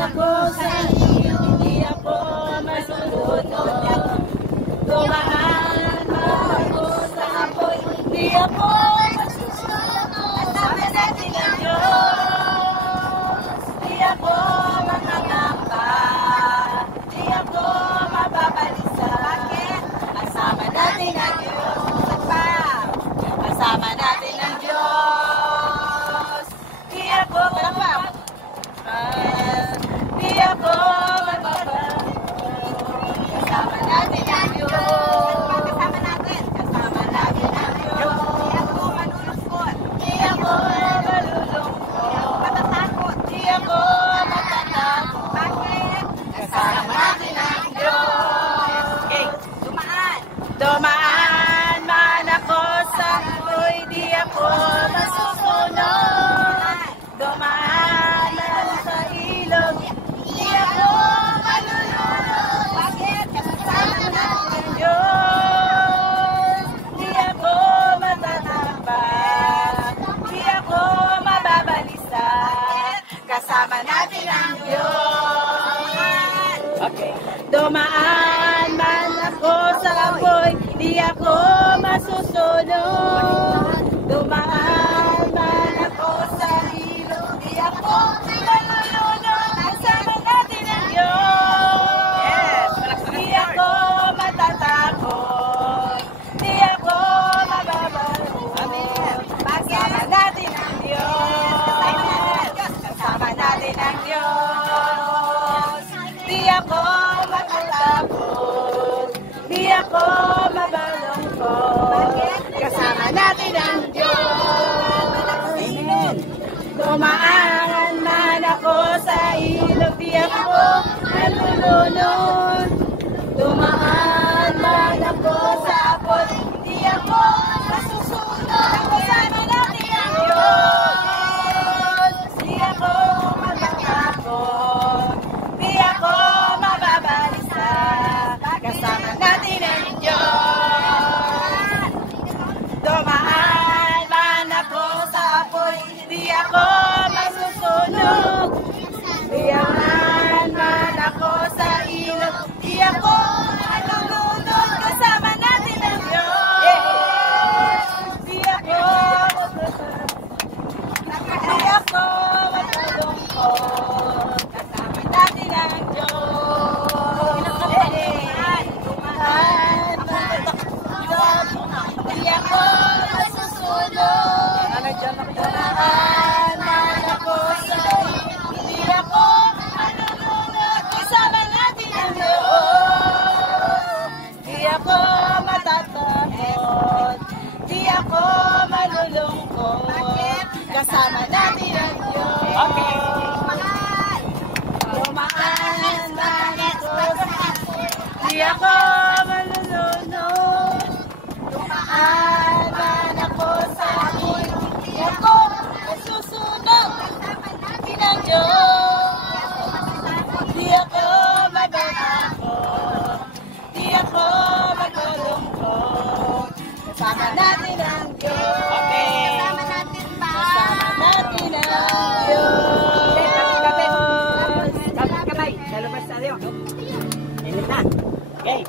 ako sa iyo, hindi ako masulunod. Dumaan ako sa apoy, hindi ako masusunod. Kasama natin ang Diyos, hindi ako makakamba, hindi ako mababalisa. Kasama natin ang Diyos, kasama natin ang Diyos. Hindi ako hindi ako mababalisa. Kasama natin ang Diyos. Kasama natin ang Diyos. Hindi ako malulungkot. Hindi ako malulungkot. Matatakot. Hindi ako matatakot. Bakit? Kasama natin ang Diyos. Okay. Dumaan man ako sa apoy, di ako masusunod. Dumaan man sa ilog, di ako malulunod. Bakit? Kasama natin ang Diyos. Di ako matatakbat, di ako mababalisa. Kasama natin ang Diyos. Okay. Dumaan man ako sa apoy, di ako masusunod. Dumaan man ako sa ilog, di ako malulunod. Kasama natin ang Diyos. Di ako matatakot, di ako mababalot. Kasama natin ang Diyos. Kasama natin ang Diyos. Di ako matatakot, di ako mabalungkot. Kasama natin ang Diyos. Amen. Dumaan man ako sa ilog, di ako malulunod. Dumaan man ako sa apoy, di ako masusunod. Kasama natin ang Diyos. Di ako matatakot, di ako mababalisa. Kasama natin ang Diyos. Dumaan man ako sa apoy, di ako masusunod. Dumaan man ako sa ilog, di ako malulunod. Kasama natin ang Diyos. Di ako malulungkot. Kasama natin ang Diyos. Dumaan man di ako masusunod. Dumaan man ako sa ilog, di ako malulunod. Kasama natin ang Diyos. Di ako matatakot, di ako malulungkot. Kasama natin ang Diyos. Okay. Dumaan man ako sa apoy, di ako malulunod. Dumaan man ako sa apoy, di ako masusunod. Kasama natin ang Diyos. Di ako mabatakot, di ako malulungkot. Kasama natin ang Diyos. Okay. Kasama natin ba? Kasama natin ang Diyos. Kapit. Kamay. Lalabas tayo. Init na. Okay.